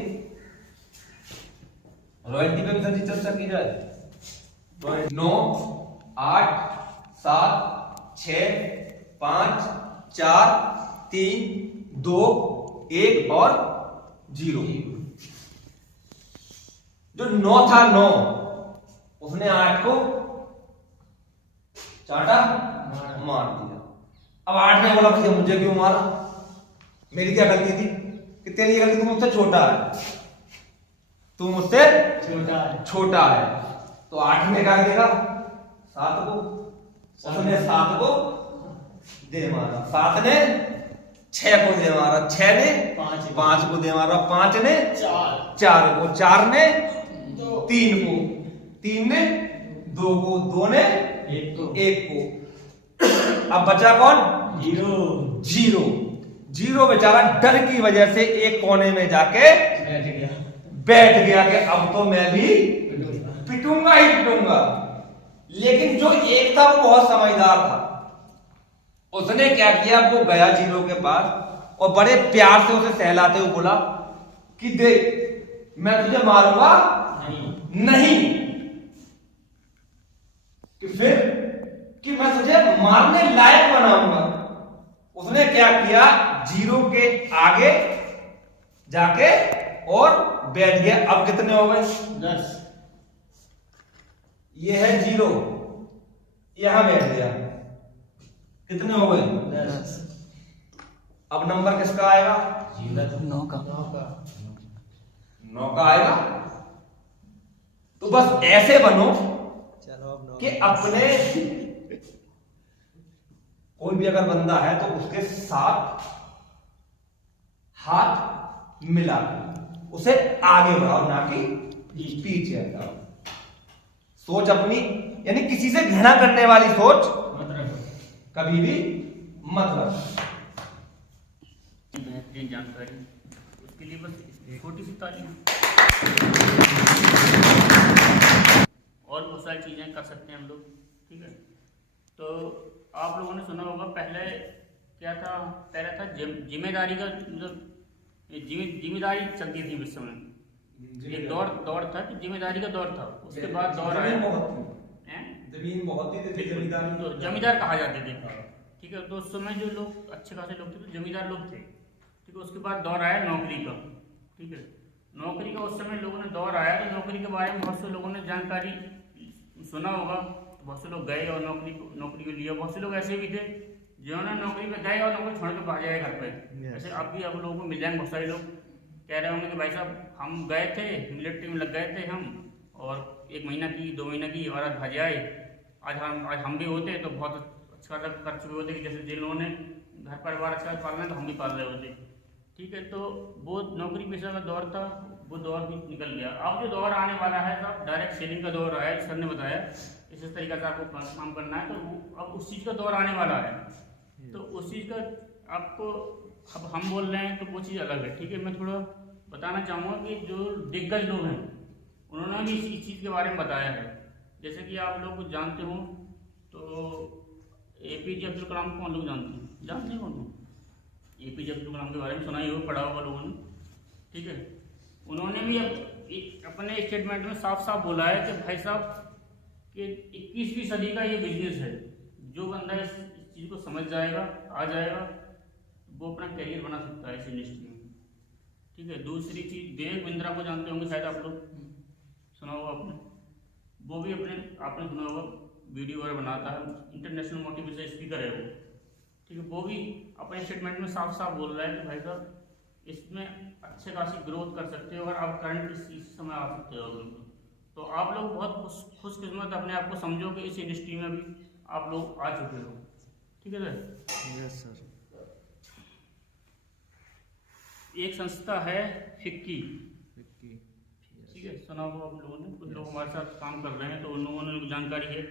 रॉयल्टी पे भी सर जी चर्चा की जाए। 9, 8, 7, 6, 5, 4, 3, 2, 1 और 0। जो 9 था 9, उसने 8 को चाटा मार दिया। अब 8 ने बोला भैया मुझे क्यों मारा, मेरी क्या गलती थी? कि तेरी गलती, तू मुझसे छोटा है, तू मुझसे छोटा है। तो 8 ने क्या देगा? 7 को। उसने 7 को दे मारा, 7 ने 6 को दे मारा, 6 ने 5 को दे मारा, 5 ने 4 को, 4 ने 3 को, 3 ने 2 को, 2 ने 1 को। अब बचा कौन? 0। 0 बेचारा डर की वजह से एक कोने में जाके बैठ गया कि अब तो मैं भी पिटूंगा ही पिटूंगा। लेकिन जो एक था वो बहुत समझदार था। उसने क्या किया? वो गया 0 के पास और बड़े प्यार से उसे सहलाते हुए बोला कि देख मैं तुझे मारूंगा नहीं, कि फिर कि मैं तुझे मारने लायक बनाऊंगा। उसने क्या किया? 0 के आगे जाके और बैठ गया। अब कितने हो गए? 10। ये है 0, यहां बैठ गया। कितने हो गए? 10। अब नंबर किसका आएगा? 9 का 9 का आएगा। तो बस ऐसे बनो कि अपने कोई भी अगर बंदा है तो उसके साथ हाथ मिला उसे आगे बढ़ाओ, ना कि पीछे हटाओ। सोच अपनी, यानी किसी से घृणा करने वाली सोच कभी भी मत रखो। बेहतरीन जानकारी, उसके लिए बस छोटी सी तालीम और बहुत सारी चीज़ें कर सकते हैं हम लोग। ठीक है, तो आप लोगों ने सुना होगा पहले क्या था? पहले था जिम्मेदारी का, मतलब जिम्मेदारी चलती थी विश्व में। एक दौर था कि जिम्मेदारी का दौर था। उसके बाद दौर आया जमीन बहुत थी, तो जमींदार कहा जाते थे। ठीक है, तो उस समय जो लोग अच्छे खासे लोग थे तो जमींदार लोग थे। ठीक है, उसके बाद दौर आया नौकरी का। ठीक है, नौकरी का उस समय लोगों ने दौर आया तो नौकरी के बारे में बहुत से लोगों ने जानकारी सुना होगा। तो बहुत से लोग गए और नौकरी को लिया। बहुत से लोग ऐसे भी थे जिन्होंने नौकरी पे गए और नौकरी छोड़ के भाग जाए घर पे। ऐसे अब भी अब लोगों को मिल जाएंगे। बहुत सारे लोग कह रहे होंगे कि भाई साहब हम गए थे, मिलिट्री में लग गए थे हम, और 1 महीना की 2 महीना की और आज भाग आए। आज हम भी होते तो बहुत अच्छा कर चुके होते कि जैसे जिन लोगों ने घर परिवार अच्छा पालना है तो हम भी पाल रहे होते। ठीक है, तो वो नौकरी पेशा का दौर था, वो दौर भी निकल गया। अब जो दौर आने वाला है साहब डायरेक्ट सेलिंग का दौर आया। सर ने बताया इस तरीके से आपको काम करना है, तो वो अब उस चीज़ का दौर आने वाला है। तो उस चीज़ का आपको अब हम बोल रहे हैं तो वो चीज़ अलग है। ठीक है, मैं थोड़ा बताना चाहूँगा कि जो दिग्गज लोग हैं उन्होंने भी इस चीज़ के बारे में बताया है। जैसे कि आप लोग कुछ जानते हो तो APJ अब्दुल कलाम को कौन लोग जानते हो? APJ अब्दुल कलाम के बारे में सुना ही हो, पढ़ा होगा लोगों ने। ठीक है, उन्होंने भी अपने स्टेटमेंट में साफ साफ बोला है कि भाई साहब कि 21वीं सदी का ये बिजनेस है। जो बंदा इस चीज़ को समझ जाएगा, आ जाएगा, वो अपना करियर बना सकता है इस इंडस्ट्री में। ठीक है। दूसरी चीज विवेक बिंद्रा को जानते होंगे शायद आप लोग, सुना होगा आपने, वो भी आपने सुना होगा, वीडियो वगैरह बनाता है, इंटरनेशनल मोटिवेशन स्पीकर है वो, ठीक है। वो भी अपने स्टेटमेंट में साफ साफ बोल रहा है कि भाई साहब इसमें अच्छे खासी ग्रोथ कर सकते हो अगर आप करंट इस समय आ सकते हो लोग, तो आप लोग बहुत खुशकिस्मत अपने आप को समझो कि इस इंडस्ट्री में भी आप लोग आ चुके हो, ठीक है सर। Yes sir. एक संस्था है फिक्की, विक्की। ठीक है, सुना होगा आप लोगों ने, कुछ लोग हमारे साथ काम कर रहे हैं तो उन लोगों ने जानकारी है।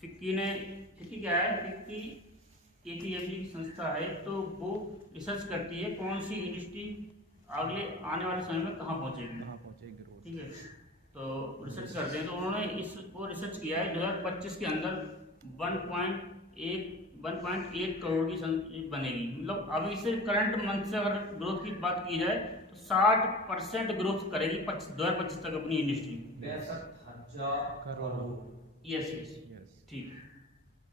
फिक्की क्या है, फिक्की KPMG की संस्था है, तो वो रिसर्च करती है कौन सी इंडस्ट्री अगले आने वाले समय में कहाँ पहुँचेगी, ठीक है। तो रिसर्च करते हैं, तो उन्होंने इसको रिसर्च किया है 2025 के अंदर 1.8 करोड़ की बनेगी। मतलब अभी से करंट मंथ से अगर ग्रोथ की बात की जाए तो 60% ग्रोथ करेगी 2025 तक अपनी इंडस्ट्री। 62,000 करोड़। यस यस, ठीक।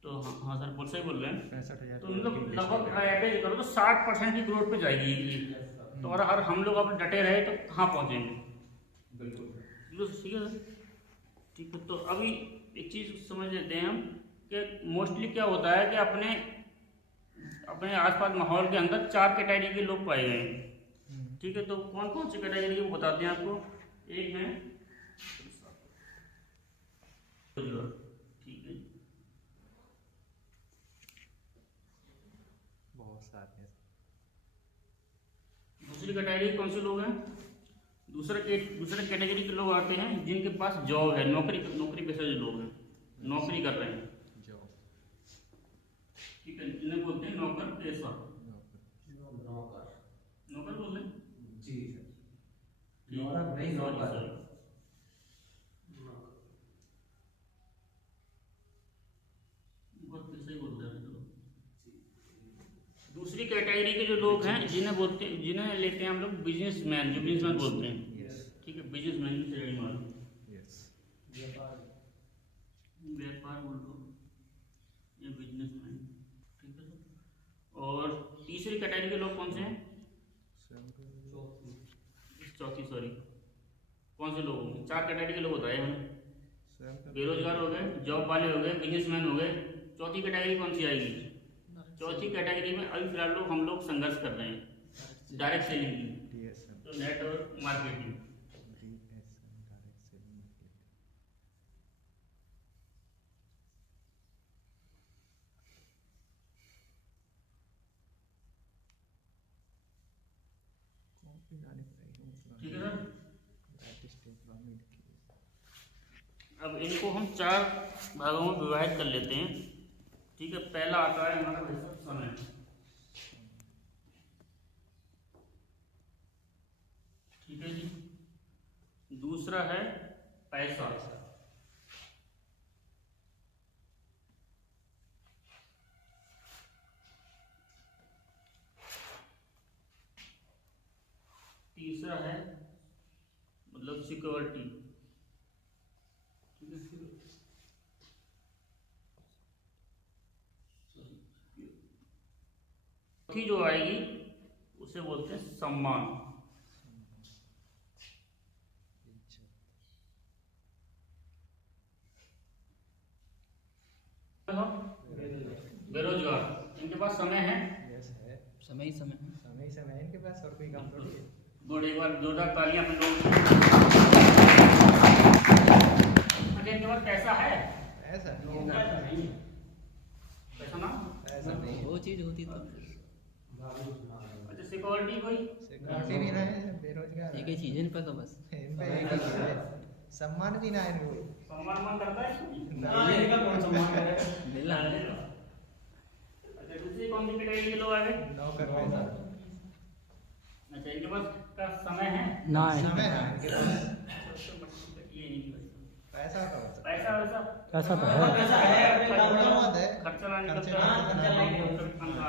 तो हाँ सर, बोल सही बोल रहे हैं। 65,000 तो मतलब लगभग एवरेज करो तो 60% की ग्रोथ पे जाएगी ये। तो अगर हम लोग अब डटे रहे तो कहाँ पहुँचेंगे। बिल्कुल ठीक है, ठीक है। तो अभी एक चीज़ समझ लेते हैं हम कि मोस्टली क्या होता है कि अपने आसपास माहौल के अंदर 4 कैटेगरी के लोग पाए गए हैं, ठीक है। तो कौन कौन सी कैटेगरी वो बताते हैं आपको। एक है, ठीक है, बहुत सारे। दूसरी कैटेगरी कौन से लोग हैं, दूसरे कैटेगरी के लोग आते हैं जिनके पास जॉब है, नौकरी पेशा जो लोग हैं, नौकरी कर रहे हैं, ठीक है, जिन्हें बोलते हैं नौकर पेशा। नौकर बोल रहे हैं जी सर, नौकर। सही बोल रहे हैं। दूसरी कैटेगरी के जो लोग हैं जिन्हें लेते हैं हम लोग बिजनेसमैन, जो बिजनेसमैन बोलते हैं, ठीक है, बिजनेसमैन की श्रेणी में। व्यापार बोल लो या बिजनेसमैन, ठीक है। और तीसरी कैटेगरी के लोग कौन से हैं, चौथी सॉरी, कौन से लोग होंगे, 4 कैटेगरी के लोग बताए हमने। बेरोजगार हो गए, जॉब वाले हो गए, बिजनेसमैन हो गए। चौथी कैटेगरी कौन सी आएगी, चौथी कैटेगरी में अभी फिलहाल हम लोग संघर्ष कर रहे हैं डायरेक्ट सेलिंग की, तो नेट और मार्केटिंग। ठीक है सर। अब इनको हम 4 भागों में विभाजित कर लेते हैं, ठीक है। पहला आता है हमारा भाई समय, ठीक है जी। दूसरा है पैसा, तीसरा है मतलब सिक्योरिटी, ठीक है। चौथी जो आएगी उसे बोलते हैं सम्मान। बेरोजगार, इनके पास समय है, समय है इनके पास, और कोई काम थोड़ी है। गुड, एक बार जोरदार तालियां अपन लोगों इनके पास पैसा है, ऐसा नहीं पैसा ना, ऐसा नहीं, वो चीज होती तो अच्छा। सिक्योरिटी कोई सिक्योरिटी भी ना है, बेरोजगार एक ही चीज है इन पे तो बस इन पे एक ही चीज है, सम्मान भी ना है कोई, सम्मान करता है मिला अच्छा। दूसरी कौन सी कैटेगरी के लोग आ गए, नौकर पैसा। अच्छा, इनके पास का समय है ना समय ना इनके पास, ये नहीं पैसा तो होता है। पैसा वैसा कैसा तो है पैसा है, अपने काम थोड़ा में बहुत है, खर्चा ना खर्चे निकलता है, खर्चा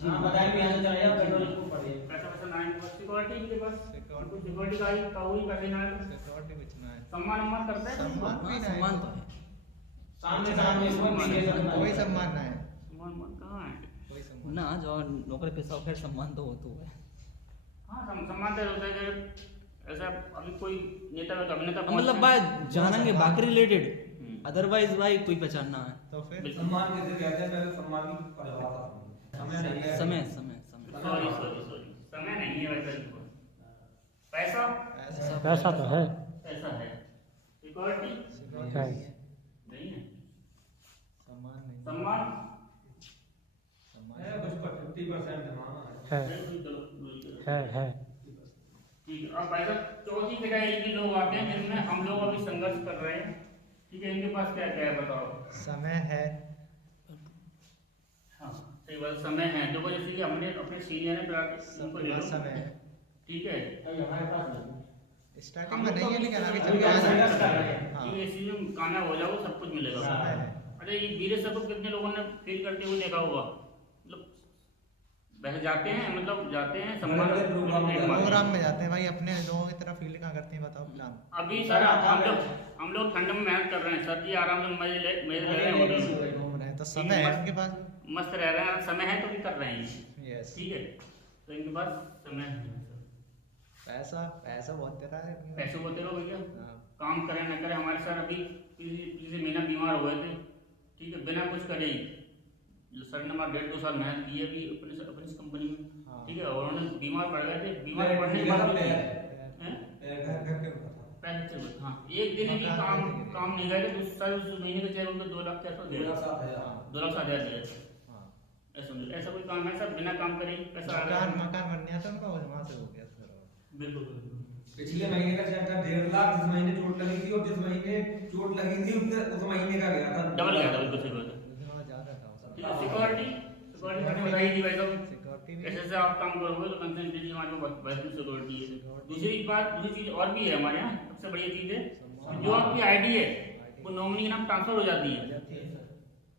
हाँ, बताएं भी यहाँ से चला जाओ, पेट्रोल को पड़े। पैसा वैसा ना है। सिक्योरिटी इनके पास, सिक्योरिटी सिक्योरिटी का हुई पैसे ना है। सिक्योरिटी कुछ ना है, सम्मान उम्मान करता है, सम्मान भी ना सम्मान है, तो है सामने सामने इसको पीछे से करना कोई है। सम्मान ना है, सम्मान उम्मान कहाँ है। कोई सम्मान ना, जो नौकरी पेशा हो खैर सम्मान तो होता है। हाँ सम्मान तो होता है कि ऐसा अभी कोई नेता या अभिनेता मतलब भाई जानेंगे बाकी रिलेटेड, अदरवाइज भाई कोई पहचानना है तो फिर सम्मान किसे कहते हैं? पहले सम्मान की परिभाषा समझो। समय नहीं है। समय समय समय सॉरी समय नहीं है वैसा भी। पैसा पैसा तो है। पैसा है। सिक्योरिटी है। नहीं है। सम्मान नहीं, सम्मान है कुछ पर 50% है। है। ठीक है। अब भाई साहब चौथी कैटेगरी के लोग आते हैं जिनमें हम लोग अभी संघर्ष कर रहे हैं। ठीक है, इनके पास क्या क्या है बताओ। समय है। हाँ सही बात, समय है। देखो जैसे कि हमने अपने सीनियर ने उनको ले लो। समय है। ठीक है, हमारे पास स्टार्टिंग में नहीं है लेकिन आगे चल अभी के आ संघर्ष जाएगा। कर रहे हैं। हाँ। ठीक है, इसी में कामयाब हो जाओ सब कुछ मिलेगा। समय है। अरे ये वीर सर को कितने लोगों ने फील करते हुए देखा होगा। मतलब वैसे जाते हैं, मतलब जाते हैं सम्मान बड़े-बड़े प्रोग्राम में प्रोग्राम में जाते हैं भाई, अपने लोगों की तरह फील कहाँ करते हैं बताओ प्लान। अभी सर हम लोग ठंड में मेहनत कर रहे हैं सर जी, आराम से मजे ले रहे हैं होटल में। घूम रहे हैं तो समय है उनके पास। मस्त रह रहे हैं, समय है तो भी कर रहे हैं। यस। ठीक है, तो इनके पास समय है। पैसा पैसा बहुत तेरा है इनके पास। पैसे बोलते रहो भैया, हाँ। काम करें न करें। हमारे सर अभी पिछले महीना बीमार हो गए थे। ठीक है, बिना कुछ करे ही सर ने हमारा 1.5-2 साल मेहनत की है अभी अपनी इस कंपनी में। हाँ। ठीक है, और उन्होंने बीमार पड़ गए थे। बीमार पड़ने के बाद हाँ एक दिन भी काम नहीं गए थे। सर उस महीने का चेक उनको 2 लाख कैसे दे 2,07,000 दिया। हाँ। ऐसा कोई काम है सर बिना काम करे ही पैसा आ गया। मकान बन गया था उनका, वहाँ से हो गया सर। बिल्कुल। पिछले महीने का चेक था 1.5 लाख, जिस महीने चोट लगी थी, और जिस महीने चोट लगी थी उस महीने का गया था डबल गया था। बिल्कुल सही बात है। थोड़ा ज्यादा था उसका। ठीक है, सिक्योरिटी मैंने बताई थी भाई साहब। सिक्योरिटी भी। ऐसे आप काम करोगे तो कंसल्टेंसी हमारे पास बेहतरीन सिक्योरिटी है। दूसरी चीज और भी है हमारे यहाँ, सबसे बढ़िया चीज है जो आपकी आईडी है वो नॉमिनी के नाम ट्रांसफर हो जाती है।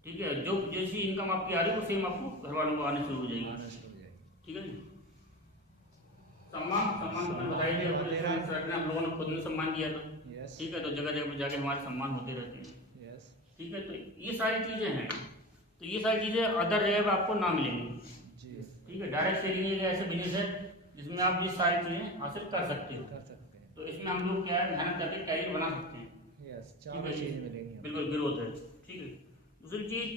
ठीक है, जो जैसी इनकम आपकी आ रही है वो सेम आपको घर वालों को आने शुरू हो जाएगी। ठीक है जी। सम्मान तो मैंने बताई दिया, सर ने हम लोगों ने खुद में सम्मान किया था। यस। ठीक है, तो जगह जगह पर जाके हमारे सम्मान होते रहते हैं। यस। ठीक है, तो ये सारी चीजें हैं। तो ये सारी चीजें अदर जगह पर आपको ना मिलेंगी। जी। ठीक है, डायरेक्ट सेलिंग एक ऐसे बिजनेस है जिसमें आप ये सारी चीजें हासिल कर सकते हो। कर सकते हैं। तो इसमें हम लोग क्या है मेहनत करके कैरियर बना सकते हैं। यस। ठीक चार है जी, चीजें मिलेंगी। बिल्कुल ग्रोथ है। ठीक है, दूसरी चीज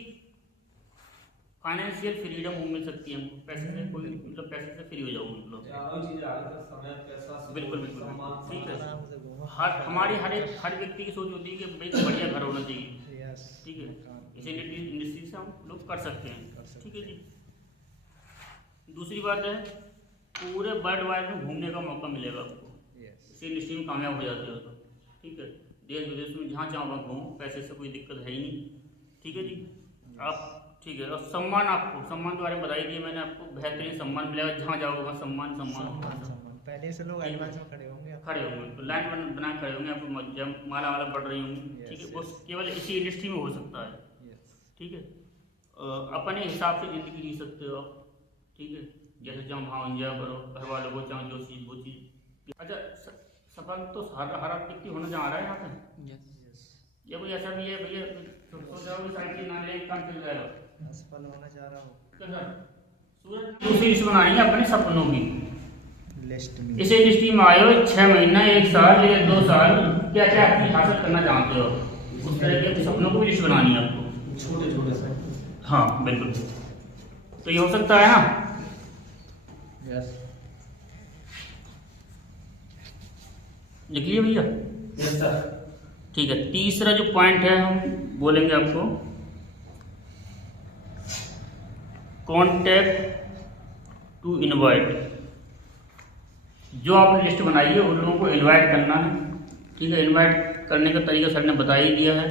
फाइनेंशियल फ्रीडम मिल सकती है हमको। पैसे से कोई मतलब पैसे से फ्री हो जाओगे मतलब। चारों चीजें आ गई, समय, पैसा, बिल्कुल सम्मान, ठीक है। आराम से घूमो। हमारी हर व्यक्ति की सोच होती है कि भाई बढ़िया घर होना चाहिए। यस। ठीक है, इसे इंडस्ट्री से हम लोग कर सकते हैं। ठीक है जी। दूसरी बात है पूरे वर्ल्ड वाइड में घूमने का मौका मिलेगा आपको। यस। इसी इंडस्ट्री में कामयाब हो जाते हो तो। ठीक है, देश विदेश में जहाँ चाहो वहाँ घूमो, पैसे से कोई दिक्कत है ही नहीं। ठीक है जी। आप ठीक है, और सम्मान सम्मान के बारे में बताई दिए मैंने आपको। बेहतरीन सम्मान मिलेगा, जहाँ जाओगे वहाँ सम्मान। पहले से लोग एडवांस में खड़े होंगे। खड़े होंगे तो लाइन बना खड़े होंगे, आपको जब माला बढ़ रही होंगी। ठीक है, वो केवल इसी इंडस्ट्री में हो सकता है। ठीक है, अपने हिसाब से जिंदगी जी सकते हो आप। ठीक है, जैसे चाहो वहाँ एंजॉय करो, घर वालों को चाहो जो चीज़ वो चीज़। अच्छा, सफल तो हर व्यक्ति होना चाह रहा है यहाँ पे। यस या कोई ऐसा भी है भैया सोचाओ साइड की नाले काम चल जाएगा। असफल होना चाह रहा हूँ। दूसरी लिस्ट बनानी है अपने सपनों की। लिस्ट में इस इंडस्ट्री में आए हो 6 महीना, 1 साल या 2 साल, क्या क्या आप हासिल करना चाहते हो, उस तरह के सपनों को भी लिस्ट बनानी है आपको। छोटे छोटे से। हाँ बिल्कुल, तो ये हो सकता है ना। यस। लिख लिए भैया? Yes sir. ठीक है, तीसरा जो पॉइंट है हम बोलेंगे आपको, कॉन्टैक्ट टू इनवाइट। जो आपने लिस्ट बनाई है उन लोगों को इनवाइट करना है। ठीक है, इनवाइट करने का तरीका सर ने बता ही दिया है,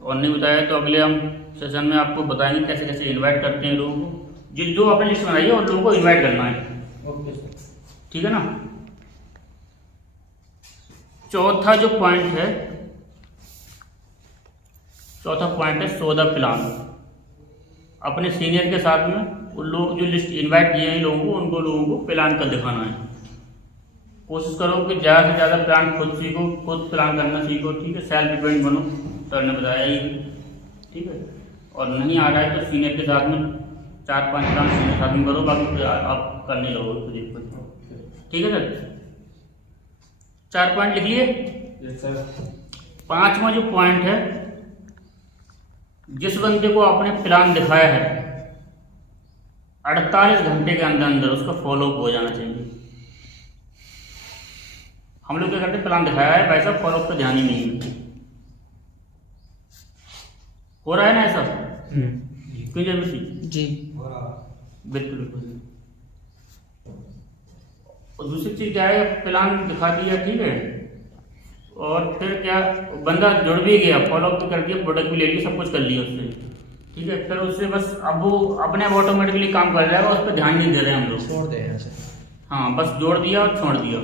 और नहीं बताया तो अगले हम सेशन में आपको बताएंगे कैसे कैसे इनवाइट करते हैं लोगों को। जो आपने लिस्ट बनाई है उन लोगों को इनवाइट करना है। ओके। ठीक है ना। चौथा जो पॉइंट है, चौथा पॉइंट है सौदा प्लान। अपने सीनियर के साथ में उन लोग जो लिस्ट इनवाइट किए हैं लोगों को, उनको लोगों को प्लान कर दिखाना है। कोशिश करो कि ज़्यादा से ज़्यादा प्लान खुद सीखो, खुद प्लान करना सीखो। ठीक है, सेल्फ डिपेंड बनो, सर ने बताया ही। ठीक है, और नहीं आ रहा है तो सीनियर के साथ में 4-5 प्लान सीनियर के साथ में करो, बाकी आप करने लगोगे खुद ही खुद। ठीक है सर, 4 पॉइंट लिख लिए। Yes sir. 5वां जो पॉइंट है, जिस बंदे को आपने प्लान दिखाया है 48 घंटे के अंदर अंदर उसका फॉलोअप हो जाना चाहिए। हम लोग क्या करते, प्लान दिखाया है भाई साहब, फॉलोअप पे ध्यान ही नहीं है। हो रहा है ना ऐसा? क्यों जरूरी? जी बिल्कुल बिल्कुल। और दूसरी चीज क्या है, प्लान दिखा दिया, ठीक है, और फिर क्या, बंदा जुड़ भी गया, फॉलोअप भी कर दिया, प्रोडक्ट भी ले लिया, सब कुछ कर लिया उससे, ठीक है, फिर उससे बस अब वो अपने आप ऑटोमेटिकली काम कर जाएगा, उस पर ध्यान नहीं दे रहे हम लोग, छोड़ दे यहाँ से। हाँ, बस जोड़ दिया और छोड़ दिया,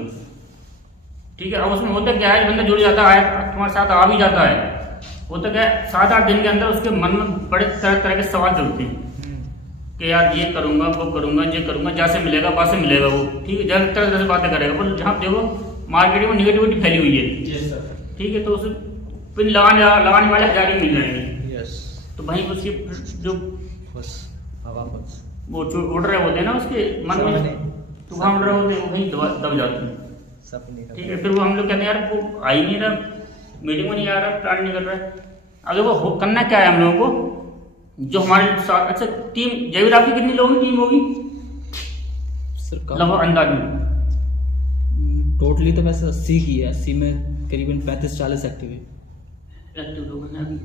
ठीक है। अब उसमें होता क्या है, बंदा जुड़ जाता है, तुम्हारे साथ आ भी जाता है, होता क्या है 7-8 दिन के अंदर उसके मन में बड़े तरह तरह के सवाल चलते हैं कि यार ये करूंगा, वो करूंगा, ये करूंगा, जैसे मिलेगा वैसे मिलेगा वो, ठीक है, जैसे तरह से बातें करेगा, पर जहाँ देखो मार्केट में निगेटिविटी फैली हुई है, ठीक है, तो उसे पिन लगाने वाले हजार ही मिल जाएंगे, तो वहीं उसकी जो वो उड़ रहे होते हैं ना, उसके मन में तूफान उड़ रहे होते हैं, वो वहीं दब जाते हैं, ठीक है। फिर वो हम लोग कहते हैं यार वो आ ही नहीं रहा, मीटिंग में नहीं आ रहा, प्लान नहीं कर रहा है। अब देखो करना क्या है हम लोगों को, जो हमारे साथ, अच्छा टीम जयवीर आपकी कितनी लोगों की टीम होगी लगभग अंदाज में? टोटली तो वैसे 80 की है, 80 में करीबन 35-40 एक्टिव है। एक्टिव लोग हैं अभी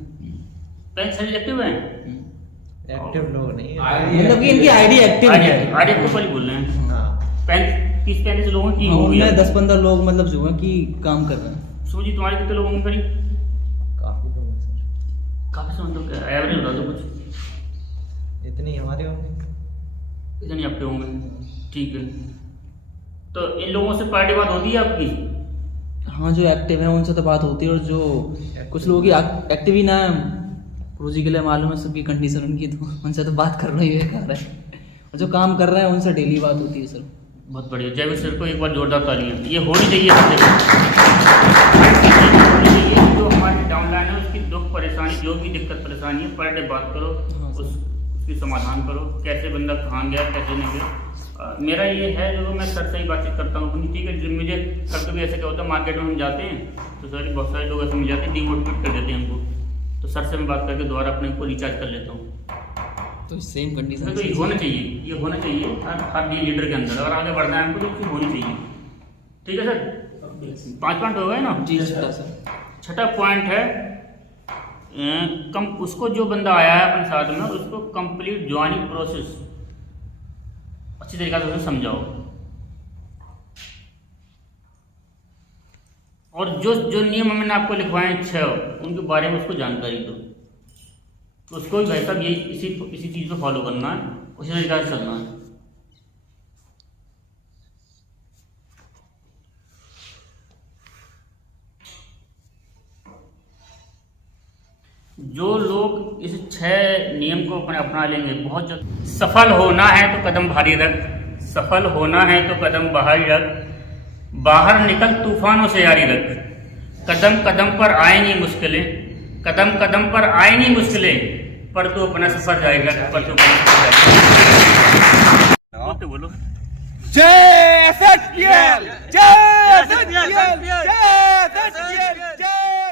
35 एक्टिव हैं, एक्टिव लोग नहीं है, मतलब कि इनकी आईडी एक्टिव है, आईडी एक्टिव वाली बोल रहे हैं। 30-35 लोगों की टीम होगी, 10-15 लोग मतलब जो है कि काम कर रहे हैं। सूजी तुम्हारे कितने लोगों की करीब? काफी लोग हैं सर, काफी से मतलब एवरेज बता दो कुछ, इतने ही हमारे होंगे, इतने आपके होंगे, ठीक है। तो इन लोगों से पार्टी बात होती है आपकी? हाँ, जो एक्टिव है उनसे तो बात होती है, और जो कुछ लोगों की एक्टिव ही ना है, रोजी के लिए मालूम है सबकी कंडीशन उनकी, तो उनसे तो बात करना ही बेकार है, और जो काम कर रहे हैं उनसे डेली बात होती है सर। बहुत बढ़िया, जयवीर सर को एक बार जोरदार तालियां, ये होनी चाहिए सबसे, होनी चाहिए। जो हमारी डाउनलाइन है उसकी दुख परेशानी, जो भी दिक्कत परेशानी है, पर डे बात करो, उसकी समाधान करो, कैसे बंदा कहाँ गया, कैसे नहीं गया। मेरा ये है, जो मैं सर से ही बातचीत करता हूँ, ठीक है। जो मुझे कभी कभी ऐसे क्या होता है, मार्केट में हम जाते हैं तो सर बहुत सारे लोग ऐसे मिल जाते हैं, डिमोटिवेट कर देते हैं हमको, तो सर से मैं बात करके दोबारा अपने को रिचार्ज कर लेता हूँ। तो सेम कंडीशन तो ये होना चाहिए, ये होना चाहिए हर लीडर के अंदर, अगर आगे बढ़ना है हमको तो ये होनी चाहिए, ठीक है सर। 5 पॉइंट हो गए ना जी सर। छठा पॉइंट है, उसको जो बंदा आया है अपने साथ में, उसको कंप्लीट ज्वाइनिंग प्रोसेस अच्छी तरीके से उसे समझाओ, और जो जो नियम मैंने आपको लिखवाए 6 उनके बारे में उसको जानकारी दो, तो उसको भी भाई साहब ये इसी चीज़ पे फॉलो करना है, उसी तरीके से चलना है। जो लोग इस 6 नियम को अपना लेंगे, बहुत जल्द सफल होना है तो कदम भारी रख, सफल होना है तो कदम भारी रख, बाहर निकल तूफानों से यारी रख, कदम कदम पर आएंगी मुश्किलें, कदम कदम पर आएंगी मुश्किलें, पर तू अपना सफर जारी रख, पर तू अपना सफर जारी रख। बोलो जय एसएचपीएल, जय एसएचपीएल, जय एसएचपीएल, जय